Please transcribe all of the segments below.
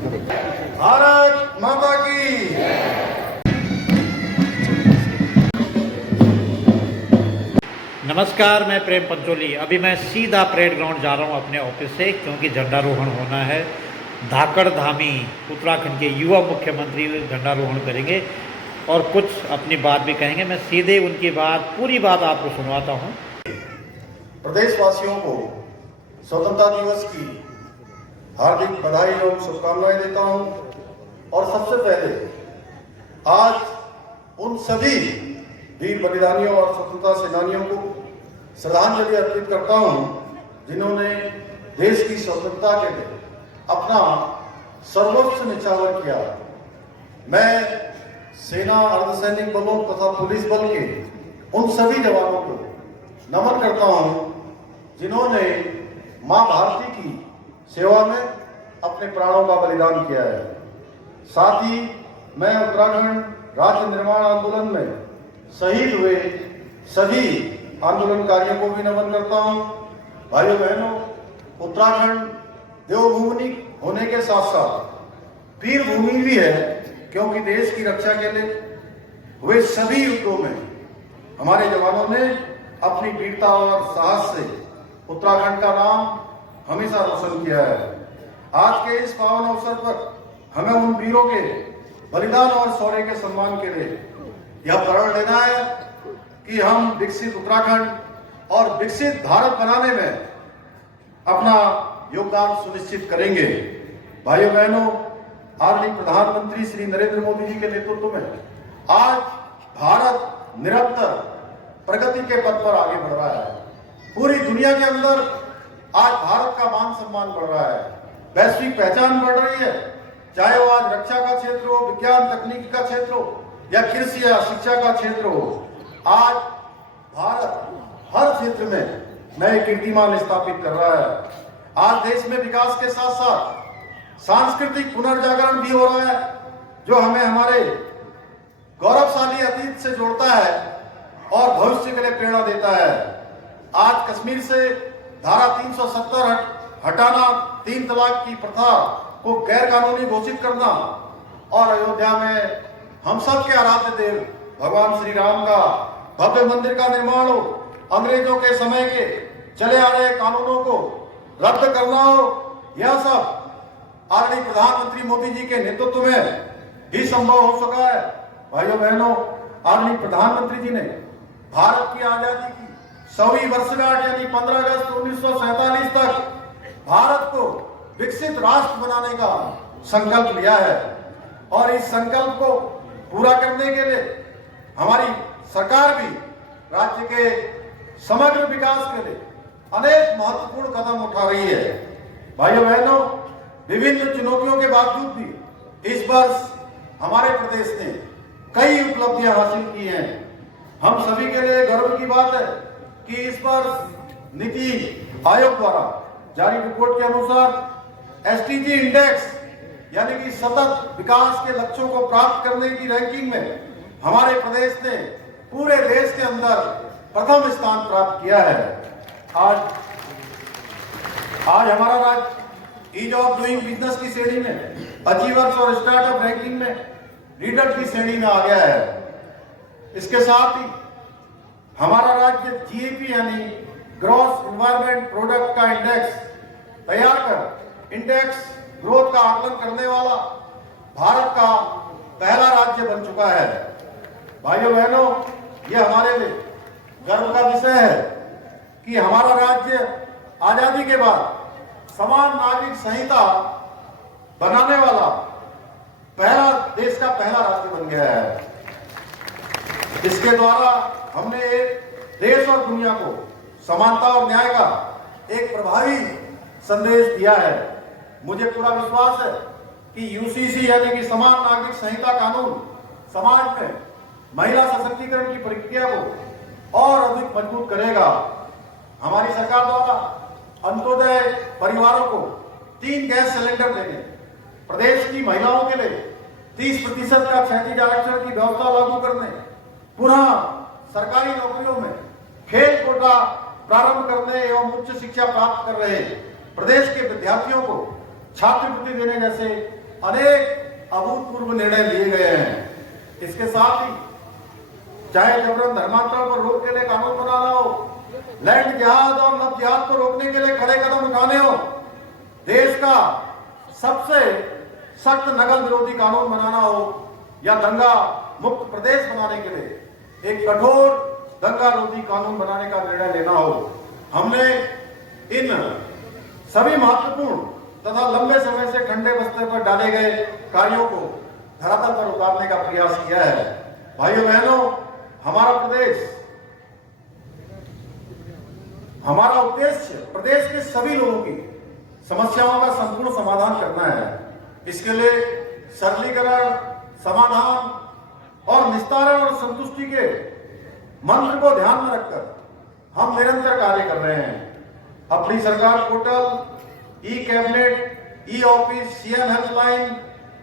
भारत माता की। नमस्कार, मैं प्रेम पंचोली। अभी मैं सीधा परेड ग्राउंड जा रहा हूँ अपने ऑफिस से, क्योंकि झंडारोहण होना है। धाकड़ धामी उत्तराखंड के युवा मुख्यमंत्री झंडारोहण करेंगे और कुछ अपनी बात भी कहेंगे। मैं सीधे उनकी बात, पूरी बात आपको सुनवाता हूँ। प्रदेशवासियों को स्वतंत्रता दिवस की हार्दिक बधाई और शुभकामनाएं देता हूँ। और सबसे पहले आज उन सभी वीर बलिदानियों और स्वतंत्रता सेनानियों को श्रद्धांजलि अर्पित करता हूँ जिन्होंने देश की स्वतंत्रता के लिए अपना सर्वोच्च निछावर किया। मैं सेना, अर्धसैनिक बलों तथा पुलिस बल के उन सभी जवानों को नमन करता हूँ जिन्होंने मां भारती की सेवा में अपने प्राणों का बलिदान किया है। साथ ही मैं उत्तराखंड राज्य निर्माण आंदोलन में शहीद हुए सभी आंदोलनकारियों को भी नमन करता हूं। भाइयों बहनों, उत्तराखंड देवभूमि होने के साथ साथ वीर भूमि भी है, क्योंकि देश की रक्षा के लिए हुए सभी युद्धों में हमारे जवानों ने अपनी वीरता और साहस से उत्तराखंड का नाम हमेशा रोशन किया है। आज के इस पावन अवसर पर हमें उन वीरों के बलिदान और शौर्य के सम्मान के लिए यह प्रण लेना है कि हम विकसित उत्तराखंड और विकसित भारत बनाने में अपना योगदान सुनिश्चित करेंगे। भाइयों बहनों, आदरणीय प्रधानमंत्री श्री नरेंद्र मोदी जी के नेतृत्व में आज भारत निरंतर प्रगति के पथ पर आगे बढ़ रहा है। पूरी दुनिया के अंदर आज भारत का मान सम्मान बढ़ रहा है, वैश्विक पहचान बढ़ रही है। चाहे वो आज रक्षा का क्षेत्र हो, विज्ञान तकनीकी का क्षेत्र हो, या कृषि या शिक्षा का क्षेत्र हो, आज भारत हर क्षेत्र में नए कीर्तिमान स्थापित कर रहा है। आज देश में विकास के साथ साथ सांस्कृतिक पुनर्जागरण भी हो रहा है, जो हमें हमारे गौरवशाली अतीत से जोड़ता है और भविष्य के लिए प्रेरणा देता है। आज कश्मीर से धारा 370 हटाना, 3 तलाक की प्रथा को गैर कानूनी घोषित करना और अयोध्या में हम सब के आराध्य देव भगवान श्री राम का भव्य मंदिर का निर्माण हो, अंग्रेजों के समय के चले आ रहे कानूनों को रद्द करना हो, यह सब आदरणीय प्रधानमंत्री मोदी जी के नेतृत्व में ही संभव हो सका है। भाइयों बहनों, आदरणीय प्रधानमंत्री जी ने भारत की आजादी की 100वीं वर्षगांठ यानी 15 अगस्त 1947 तक भारत को विकसित राष्ट्र बनाने का संकल्प लिया है। और इस संकल्प को पूरा करने के लिए हमारी सरकार भी राज्य के समग्र विकास के लिए अनेक महत्वपूर्ण कदम उठा रही है। भाइयों बहनों, विभिन्न चुनौतियों के बावजूद भी इस वर्ष हमारे प्रदेश ने कई उपलब्धियां हासिल की हैं। हम सभी के लिए गर्व की बात है कि इस वर्ष नीति आयोग द्वारा जारी रिपोर्ट के अनुसार एसडीजी इंडेक्स यानी कि सतत विकास के लक्ष्यों को प्राप्त करने की रैंकिंग में हमारे प्रदेश ने पूरे देश के अंदर प्रथम स्थान प्राप्त किया है। आज हमारा राज्य ईज ऑफ डूइंग बिजनेस की श्रेणी में, अचीवर्स और स्टार्टअप रैंकिंग में लीडर की श्रेणी में आ गया है। इसके साथ ही हमारा राज्य जीएपी यानी ग्रॉस एनवायरमेंट प्रोडक्ट का इंडेक्स तैयार कर इंडेक्स ग्रोथ का आकलन करने वाला भारत का पहला राज्य बन चुका है। भाइयों बहनों, ये हमारे लिए गर्व का विषय है कि हमारा राज्य आजादी के बाद समान नागरिक संहिता बनाने वाला देश का पहला राज्य बन गया है। इसके द्वारा हमने एक देश और दुनिया को समानता और न्याय का एक प्रभावी संदेश दिया है। मुझे पूरा विश्वास है कि यूसीसी यानी कि समान नागरिक संहिता कानून समाज में महिला सशक्तिकरण की प्रक्रिया को और अधिक मजबूत करेगा। हमारी सरकार द्वारा अंत्योदय परिवारों को 3 गैस सिलेंडर देने, प्रदेश की महिलाओं के लिए 30% का क्षैतिज आरक्षण की व्यवस्था लागू करने, पुनः सरकारी नौकरियों में खेल कोटा प्रारंभ करने एवं उच्च शिक्षा प्राप्त कर रहे प्रदेश के विद्यार्थियों को छात्रवृत्ति देने जैसे अनेक अभूतपूर्व निर्णय लिए गए हैं। इसके साथ ही चाहे जबरन धर्मांतरण पर रोक के लिए कानून बनाना हो, लैंड जिहाद और लव जिहाद को रोकने के लिए खड़े कदम उठाने हो, देश का सबसे सख्त नकल विरोधी कानून बनाना हो, या दंगा मुक्त प्रदेश बनाने के लिए एक कठोर दंगा रोधी कानून बनाने का निर्णय लेना हो, हमने इन सभी महत्वपूर्ण तथा लंबे समय से ठंडे बस्ते पर डाले गए कार्यों को धरातल पर उतारने का प्रयास किया है। भाइयों बहनों, हमारा प्रदेश, हमारा उद्देश्य प्रदेश के सभी लोगों की समस्याओं का संपूर्ण समाधान करना है। इसके लिए सरलीकरण, समाधान और निस्तारण और संतुष्टि के मंत्र को ध्यान में रखकर हम निरंतर कार्य कर रहे हैं। अपनी सरकार portal, e cabinet, e office, CM helpline,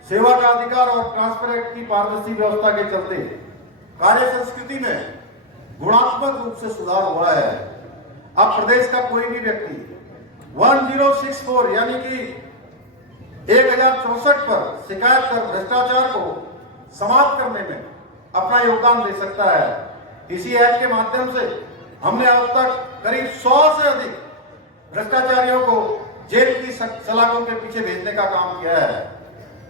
सेवा का अधिकार और ट्रांसफर एक्ट की पारदर्शी व्यवस्था के चलते कार्य संस्कृति में गुणात्मक रूप से सुधार हुआ है। अब प्रदेश का कोई भी व्यक्ति 1064 यानी कि 1064 पर शिकायत कर भ्रष्टाचार को समाप्त करने में अपना योगदान दे सकता है। इसी एक्ट के माध्यम से हमने अब तक करीब 100 से अधिक भ्रष्टाचारियों को जेल की सलाखों के पीछे भेजने का काम किया है।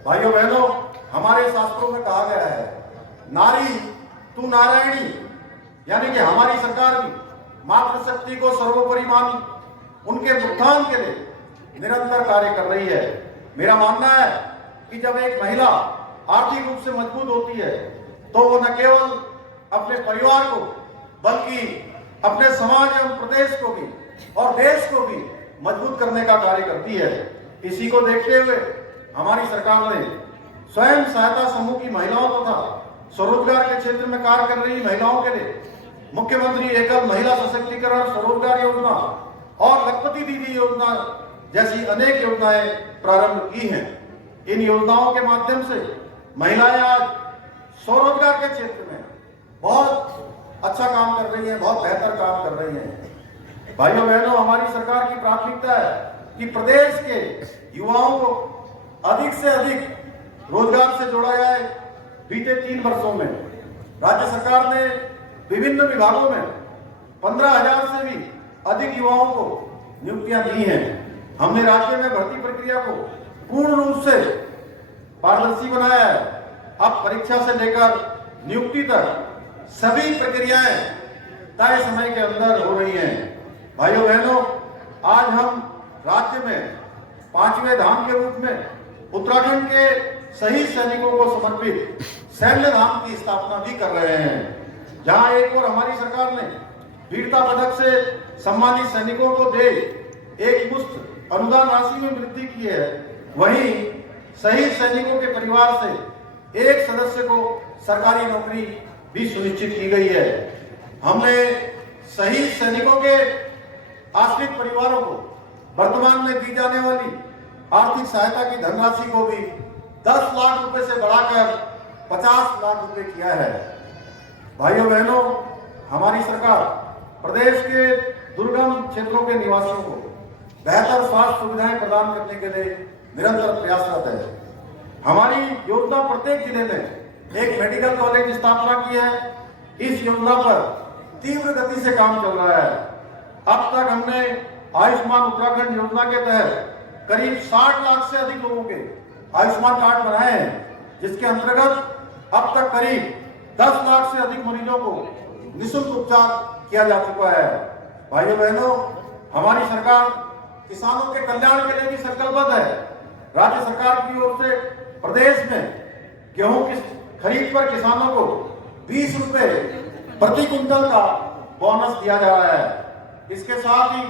भाइयों बहनों, हमारे शास्त्रों में कहा गया है, नारी तू नारायणी, यानी कि हमारी सरकार भी मातृशक्ति को सर्वोपरि मानी उनके उत्थान के लिए निरंतर कार्य कर रही है। मेरा मानना है कि जब एक महिला आर्थिक रूप से मजबूत होती है तो वो न केवल अपने परिवार को बल्कि अपने समाज एवं प्रदेश को भी और देश को भी मजबूत करने का कार्य करती है। इसी को देखते हुए हमारी सरकार ने स्वयं सहायता समूह की महिलाओं तथा स्वरोजगार के क्षेत्र में कार्य कर रही महिलाओं के लिए मुख्यमंत्री एकल महिला सशक्तिकरण स्वरोजगार योजना और लखपति दीदी योजना जैसी अनेक योजनाएं प्रारंभ की हैं। इन योजनाओं के माध्यम से महिलाएं आज स्वरोजगार के क्षेत्र में बहुत अच्छा काम कर रही हैं, बहुत बेहतर काम कर रही हैं। भाइयों बहनों, हमारी सरकार की प्राथमिकता है कि प्रदेश के युवाओं को अधिक से अधिक रोजगार से जोड़ा जाए। बीते 3 वर्षों में राज्य सरकार ने विभिन्न विभागों में 15,000 से भी अधिक युवाओं को नियुक्तियां दी हैं। हमने राज्य में भर्ती प्रक्रिया को पूर्ण रूप से पारदर्शी बनाया है। अब परीक्षा से लेकर नियुक्ति तक सभी प्रक्रियाएं तय समय के अंदर हो रही हैं। भाइयों बहनों, आज हम राज्य में 5वें धाम के रूप में उत्तराखंड के शहीद सैनिकों को समर्पित सैन्य धाम की स्थापना भी कर रहे हैं, जहां एक और हमारी सरकार ने वीरता पदक से सम्मानित सैनिकों को दे एक मुश्त अनुदान राशि में वृद्धि की है। वहीं शहीद सैनिकों के परिवार से एक सदस्य को सरकारी नौकरी भी सुनिश्चित की गई है। हमने शहीद सैनिकों के आश्रित परिवारों को वर्तमान में दी जाने वाली आर्थिक सहायता की धनराशि को भी 10 लाख रुपए से बढ़ाकर 50 लाख रुपए किया है। भाइयों बहनों, हमारी सरकार प्रदेश के दुर्गम क्षेत्रों के निवासियों को बेहतर स्वास्थ्य सुविधाएं प्रदान करने के लिए निरंतर प्रयासरत है। हमारी योजना प्रत्येक जिले में एक मेडिकल कॉलेज स्थापना की है। इस योजना पर तीव्र गति से काम चल रहा है। अब तक हमने आयुष्मान उत्तराखंड योजना के तहत करीब 60 लाख से अधिक लोगों के आयुष्मान कार्ड बनाए हैं, जिसके अंतर्गत अब तक करीब 10 लाख से अधिक मरीजों को निःशुल्क उपचार किया जा चुका है। भाइयों बहनों, हमारी सरकार किसानों के कल्याण के लिए भी संकल्पबद्ध है। राज्य सरकार की ओर से प्रदेश में गेहूं की खरीद पर किसानों को 20 रुपए प्रति क्विंटल का बोनस दिया जा रहा है। इसके साथ ही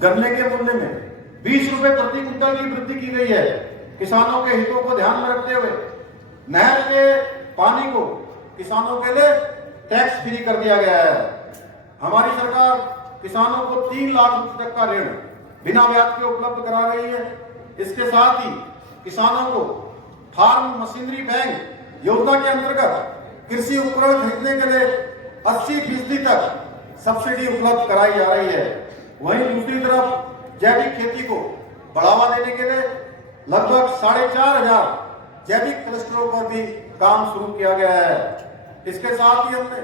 गन्ने के मूल्य में 20 रुपए प्रति क्विंटल की वृद्धि की गई है। किसानों के हितों को ध्यान में रखते हुए नहर के पानी को किसानों के लिए टैक्स फ्री कर दिया गया है। हमारी सरकार किसानों को 3 लाख रुपए तक का ऋण बिना ब्याज के उपलब्ध करा रही है। इसके साथ ही किसानों को फार्म मशीनरी बैंक योजना के अंतर्गत कृषि उपकरण खरीदने के लिए 80% तक सब्सिडी उपलब्ध कराई जा रही है। वहीं दूसरी तरफ जैविक खेती को बढ़ावा देने के लिए लगभग 4,500 जैविक क्लस्टरों पर भी काम शुरू किया गया है। इसके साथ ही हमने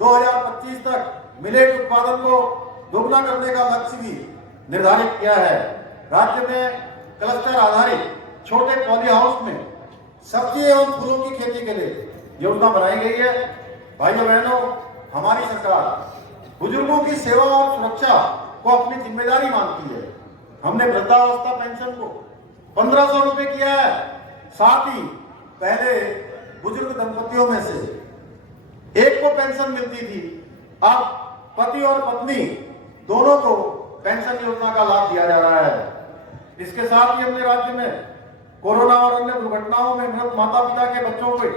2025 तक मिलेट उत्पादन को दोगुना करने का लक्ष्य भी निर्धारित किया है। राज्य में क्लस्टर आधारित छोटे पॉली हाउस में सब्जी एवं फूलों की खेती के लिए योजना बनाई गई है। भाइयों बहनों, हमारी सरकार बुजुर्गों की सेवा और सुरक्षा को अपनी जिम्मेदारी मानती है। हमने वृद्धावस्था पेंशन को 1,500 रुपए किया है। साथ ही पहले बुजुर्ग दंपतियों में से एक को पेंशन मिलती थी, अब पति और पत्नी दोनों को पेंशन योजना का लाभ दिया जा रहा है। इसके साथ ही हमने राज्य में कोरोना और अन्य दुर्घटनाओं में मृत माता पिता के बच्चों के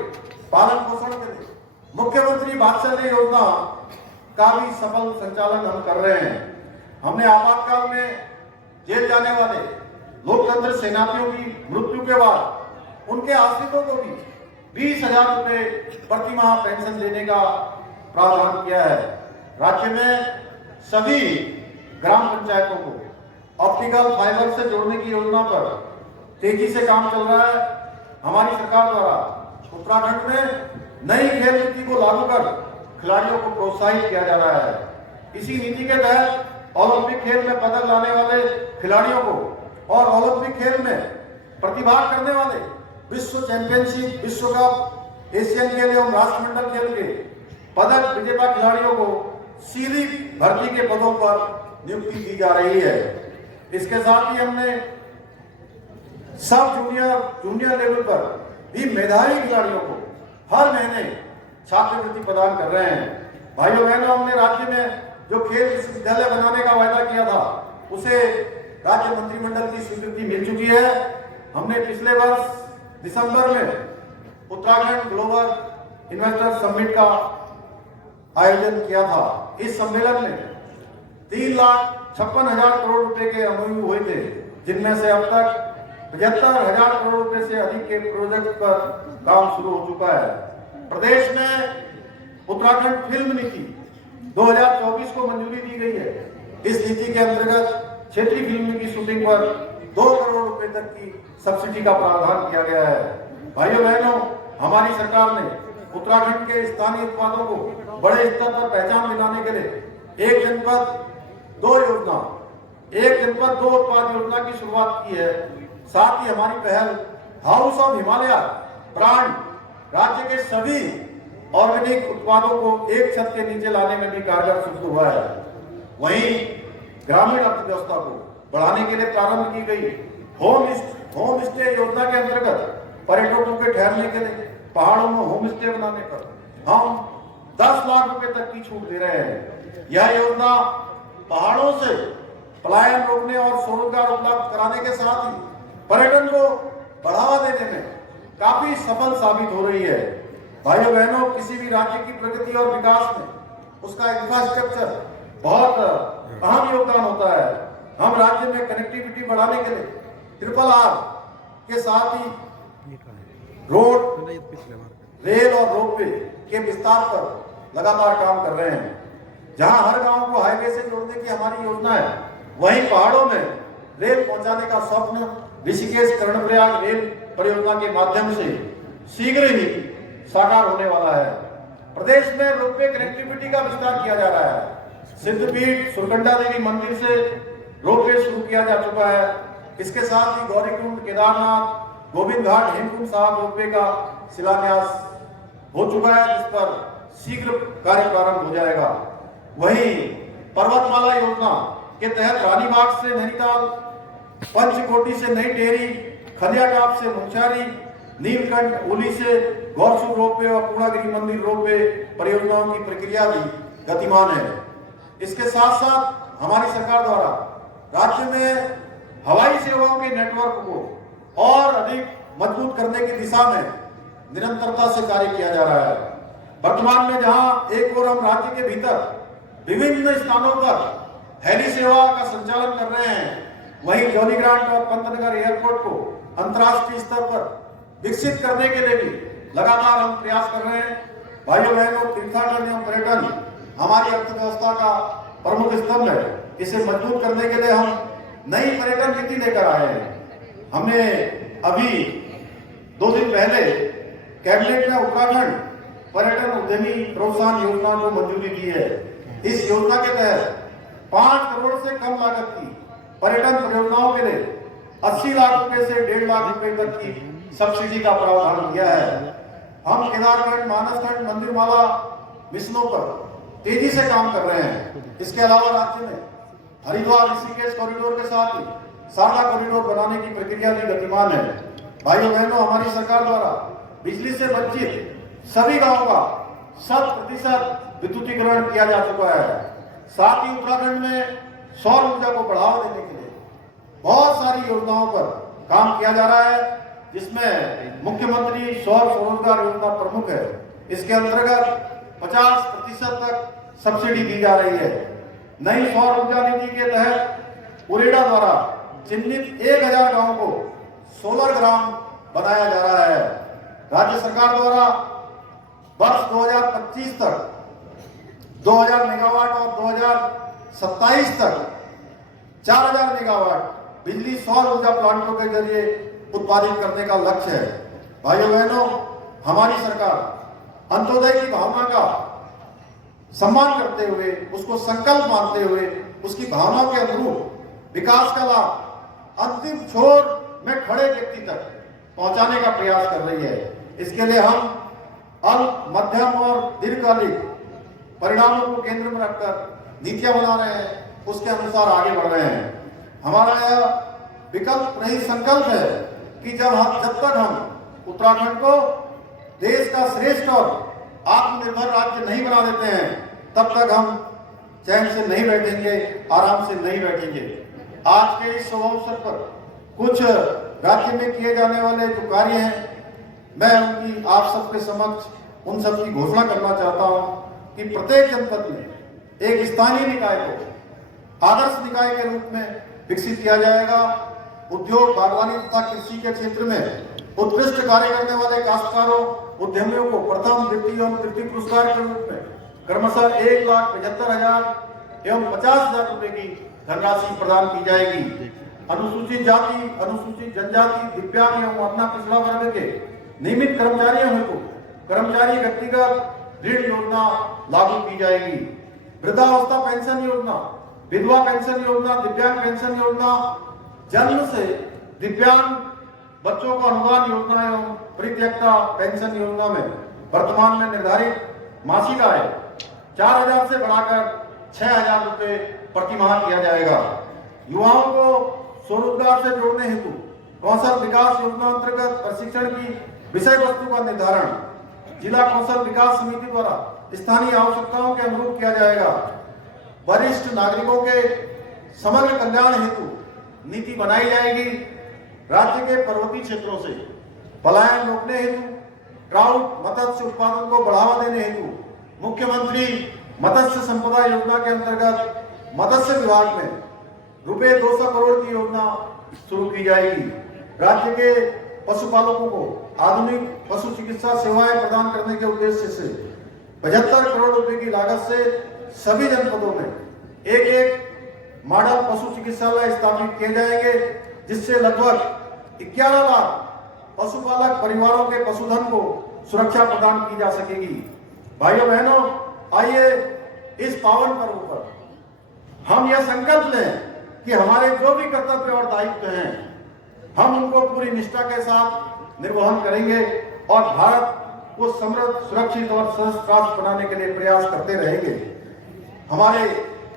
पालन पोषण के लिए मुख्यमंत्री वात्सल्य योजना का भी सफल संचालन हम कर रहे हैं। हमने आपातकाल में जेल जाने वाले लोकतंत्र सेनानियों की मृत्यु के बाद उनके आश्रितों को भी 20,000 रुपए प्रति माह पेंशन देने का प्रावधान किया है। राज्य में सभी ग्राम पंचायतों को ऑप्टिकल फाइबर से जोड़ने की योजना पर तेजी से काम चल रहा है। हमारी सरकार द्वारा उत्तराखंड में नई खेल नीति को लागू कर खिलाड़ियों को प्रोत्साहित किया जा रहा है। इसी नीति के तहत ओलंपिक खेल में पदक लाने वाले खिलाड़ियों को और ओलंपिक खेल में प्रतिभाग करने वाले विश्व चैंपियनशिप, विश्व कप, एशियन खेल एवं राष्ट्रमंडल खेल के पदक विजेता खिलाड़ियों को सीधी भर्ती के पदों पर नियुक्ति दी जा रही है। इसके साथ ही हमने सब जूनियर लेवल पर भी मेधावी खिलाड़ियों को हर महीने छात्रवृत्ति प्रदान कर रहे हैं। भाइयों बहनों, हमने राज्य में जो खेल विश्वविद्यालय बनाने का वायदा किया था उसे राज्य मंत्रिमंडल की स्वीकृति मिल चुकी है। हमने पिछले वर्ष दिसंबर में उत्तराखंड ग्लोबल इन्वेस्टर समिट का आयोजन किया था। इस सम्मेलन में 3,56,000 करोड़ रुपए के एमओयू हुए थे, जिनमें से अब तक 75,000 करोड़ रुपए से अधिक के प्रोजेक्ट पर काम शुरू हो चुका है। प्रदेश में उत्तराखंड फिल्म नीति 2024 को मंजूरी दी गई है। इस नीति के अंतर्गत क्षेत्रीय फिल्म की शूटिंग पर 2 करोड़ रुपए तक की सब्सिडी का प्रावधान किया गया है। भाइयों बहनों, हमारी सरकार ने उत्तराखंड के स्थानीय उत्पादों को बड़े स्तर पर पहचान दिलाने के लिए एक जनपद दो उत्पाद योजना की शुरुआत की है। साथ ही हमारी पहल हाउस ऑफ हिमालय ब्रांड राज्य के सभी ऑर्गेनिक उत्पादों को एक छत के नीचे लाने में भी कारगर सिद्ध हुआ है। वहीं ग्रामीण अर्थव्यवस्था को बढ़ाने के लिए प्रारंभ की गई होम स्टे योजना के अंतर्गत पर्यटकों के ठहरने के लिए पहाड़ों में होम स्टे बनाने पर हम 10 लाख रुपए तक की छूट दे रहे हैं। यह योजना पहाड़ों से पलायन रोकने और स्वरोजगार उपलब्ध कराने के साथ ही पर्यटन को बढ़ावा देने में काफी सफल साबित हो रही है। भाइयों बहनों, किसी भी राज्य की प्रगति और विकास में उसका इंफ्रास्ट्रक्चर बहुत अहम योगदान होता है। हम राज्य में कनेक्टिविटी बढ़ाने के लिए RRR के साथ ही रोड, रेल और रोपवे के विस्तार पर लगातार काम कर रहे हैं। जहां हर गांव को हाईवे से जोड़ने की हमारी योजना है, वहीं पहाड़ों में रेल पहुंचाने का स्वप्न ऋषिकेश कर्णप्रयाग रेल परियोजना के माध्यम से शीघ्र ही साकार होने वाला है। प्रदेश में रोपवे कनेक्टिविटी का विस्तार किया जा रहा है। सिद्धपीठ सुरकंडा देवी मंदिर से रोपवे शुरू किया जा चुका है। इसके साथ ही गौरीकुंड, केदारनाथ, गोविंद घाट, हेमकुंड साहब रोपवे का शिलान्यास हो चुका है, जिस पर शीघ्र कार्य प्रारंभ हो जाएगा। वहीं पर्वतमाला योजना के तहत रानीबाग से नैनीताल, पंचकोटी से नई टेहरी, खलियाटाप से मुंशारी, नीलकंठ ओली से गौरसुर रोपवे और पूर्णागिरी मंदिर रोपवे परियोजनाओं की प्रक्रिया भी गतिमान है। इसके साथ साथ हमारी सरकार द्वारा राज्य में हवाई सेवाओं के नेटवर्क को और अधिक मजबूत करने की दिशा में निरंतरता से कार्य किया जा रहा है। वर्तमान में जहां एक ओर हम राज्य के भीतर विभिन्न स्थानों पर हेली सेवा का संचालन कर रहे हैं, वहीं जौलीग्रांट और पंतनगर एयरपोर्ट को अंतर्राष्ट्रीय स्तर पर विकसित करने के लिए भी लगातार हम प्रयास कर रहे हैं। भाइयों बहनों, तीर्थाटन एवं पर्यटन हमारी अर्थव्यवस्था का प्रमुख स्तंभ है। इसे मजबूत करने के लिए हम नई पर्यटन नीति लेकर आए हैं। हमने अभी 2 दिन पहले कैबिनेट में उत्तराखंड पर्यटन उद्यमी प्रोत्साहन योजना को मंजूरी दी है। इस योजना के तहत 5 करोड़ से कम लागत की पर्यटन परियोजनाओं के लिए 80 लाख रुपए से 1.5 लाख रुपए तक की सब्सिडी का प्रावधान किया है। हम केदारखंड, मानसखंड, मंदिरमाला मिशनों पर तेजी से काम कर रहे हैं। इसके अलावा राज्य में हरिद्वार ऋषिकेश कॉरिडोर के साथ ही शारदा कॉरिडोर बनाने की प्रक्रिया भी गतिमान है। भाइयों बहनों, हमारी सरकार द्वारा बिजली से वंचित सभी गांवों का 100% विद्युतीकरण किया जा चुका है। साथ ही उत्तराखंड में सौर ऊर्जा को बढ़ावा देने के लिए बहुत सारी योजनाओं पर काम किया जा रहा है, जिसमें मुख्यमंत्री सौर स्वरोजगार योजना प्रमुख है। इसके अंतर्गत 50% तक सब्सिडी दी जा रही है। नई सौर ऊर्जा नीति के तहत उरेडा द्वारा चिन्हित 1000 गांवों को सोलर ग्राम बनाया जा रहा है। राज्य सरकार द्वारा वर्ष 2025 तक 2000 मेगावाट और 2027 तक 4000 मेगावाट बिजली सौर ऊर्जा प्लांटों के जरिए उत्पादित करने का लक्ष्य है। भाइयों बहनों, हमारी सरकार अंत्योदय की भावना का सम्मान करते हुए, उसको संकल्प मानते हुए, उसकी भावनाओं के अनुरूप विकास का लाभ अंतिम छोर में खड़े व्यक्ति तक पहुंचाने का प्रयास कर रही है। इसके लिए हम अल्प, मध्यम और दीर्घकालिक परिणामों को केंद्र में रखकर नीतियां बना रहे हैं, उसके अनुसार आगे बढ़ रहे हैं। हमारा यह विकल्प नहीं संकल्प है कि जब तक हम उत्तराखंड को देश का श्रेष्ठ और आत्मनिर्भर राज्य नहीं बना देते हैं, तब तक हम चैन से नहीं बैठेंगे, आराम से नहीं बैठेंगे। आज के इस शुभ अवसर पर कुछ राज्य में किए जाने वाले जो कार्य हैं, मैं उनकी आप सबके समक्ष उन सब की घोषणा करना चाहता हूं कि प्रत्येक जनपद में एक स्थानीय निकाय को आदर्श निकाय के रूप में विकसित किया जाएगा। उद्योग, बागवानी तथा कृषि के क्षेत्र में उत्कृष्ट कार्य करने वाले काश्तकारों, उद्यमियों को प्रथम, द्वितीय एवं तृतीय पुरस्कार के रूप में क्रमशः 1,75,000 एवं 50,000 रुपए की धनराशि प्रदान की जाएगी। अनुसूचित जाति, अनुसूचित जनजाति, दिव्यांग एवं अन्य पिछड़ा वर्ग के नियमित कर्मचारियों हेतु कर्मचारी व्यक्तिगत ऋण योजना लागू की जाएगी। वृद्धावस्था पेंशन योजना, विधवा पेंशन योजना, दिव्यांग पेंशन योजना, जन्म से दिव्यांग बच्चों को अनुदान योजना एवं परित्यक्ता पेंशन योजना में वर्तमान में निर्धारित मासिक आय 4,000 से बढ़ाकर 6,000 रुपए प्रतिमाह किया जाएगा। युवाओं को स्वरोजगार से जोड़ने हेतु कौशल विकास योजना अंतर्गत प्रशिक्षण की विषय वस्तु का निर्धारण जिला कौशल विकास समिति द्वारा स्थानीय आवश्यकताओं के अनुरूप किया जाएगा। वरिष्ठ नागरिकों के समग्र कल्याण हेतु नीति बनाई जाएगी। राज्य के पर्वतीय क्षेत्रों से पलायन रोकने हेतु ट्राउट मत्स्य उत्पादन को बढ़ावा देने हेतु मुख्यमंत्री मत्स्य संपदा योजना के अंतर्गत मत्स्य विभाग में रुपए 200 करोड़ की योजना शुरू की जाएगी। राज्य के पशुपालकों को आधुनिक पशु चिकित्सा सेवाएं प्रदान करने के उद्देश्य से 75 करोड़ रुपए की लागत से सभी जनपदों में एक मॉडल पशु चिकित्सालय स्थापित किए जाएंगे, जिससे लगभग 11 लाख पशुपालक परिवारों के पशुधन को सुरक्षा प्रदान की जा सकेगी। भाइयों बहनों, आइए इस पावन पर्व पर हम यह संकल्प लें कि हमारे जो भी कर्तव्य और दायित्व हैं, हम उनको पूरी निष्ठा के साथ निर्वहन करेंगे और भारत को समृद्ध, सुरक्षित और सशक्त राष्ट्र बनाने के लिए प्रयास करते रहेंगे। हमारे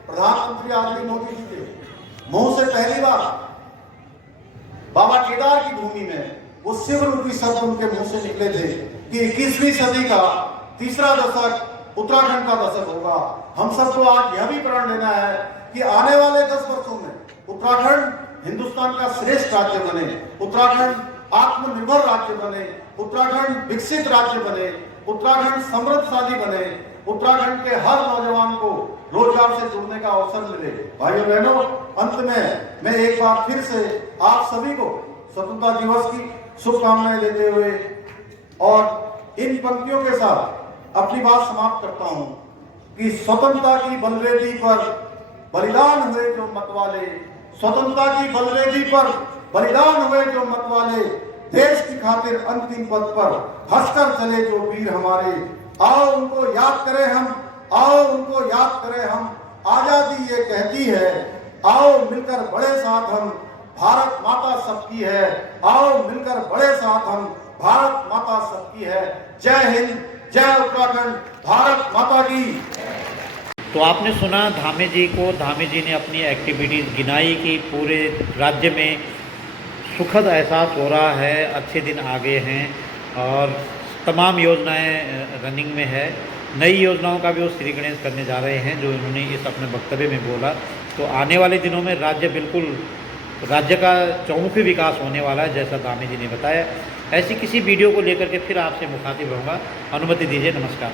प्रधानमंत्री आदरणीय मोदी जी के मुंह से पहली बार बाबा केदार की भूमि में वो शिव रूपी शब्द उनके मुंह से निकले थे कि 21वीं सदी का तीसरा दशक उत्तराखंड का दशक होगा। हम सबको आज यह भी प्रण लेना है कि आने वाले 10 वर्षों में उत्तराखंड हिंदुस्तान का श्रेष्ठ राज्य बने, उत्तराखंड आत्मनिर्भर राज्य बने, उत्तराखंड विकसित राज्य बने, उत्तराखंड समृद्धशाली बने, उत्तराखंड के हर नौजवान को रोजगार से जुड़ने का अवसर मिले। भाइयों बहनों, अंत में मैं एक बार फिर से आप सभी को स्वतंत्रता दिवस की शुभकामनाएं देते हुए और इन पंक्तियों के साथ अपनी बात समाप्त करता हूं कि स्वतंत्रता की बलवेदी पर बलिदान हुए जो मतवाले, स्वतंत्रता की बलवेदी पर बलिदान हुए जो मत वाले, देश की खातिर अंतिम पद पर हंसकर चले जो वीर हमारे, आओ उनको याद करें हम, आओ उनको याद करें हम। आजादी ये कहती है, आओ मिलकर बड़े साथ हम, भारत माता सबकी है, आओ मिलकर बड़े साथ हम, भारत माता सबकी है। जय हिंद, जय उत्तराखंड, भारत माता की। तो आपने सुना धामी जी को, धामी जी ने अपनी एक्टिविटीज़ गिनाई कि पूरे राज्य में सुखद एहसास हो रहा है, अच्छे दिन आ गए हैं और तमाम योजनाएं रनिंग में है। नई योजनाओं का भी वो श्री गणेश करने जा रहे हैं, जो इन्होंने इस अपने वक्तव्य में बोला। तो आने वाले दिनों में राज्य का चौमुखी विकास होने वाला है, जैसा धामी जी ने बताया। ऐसी किसी वीडियो को लेकर के फिर आपसे मुखातिब रहूँगा। अनुमति दीजिए, नमस्कार।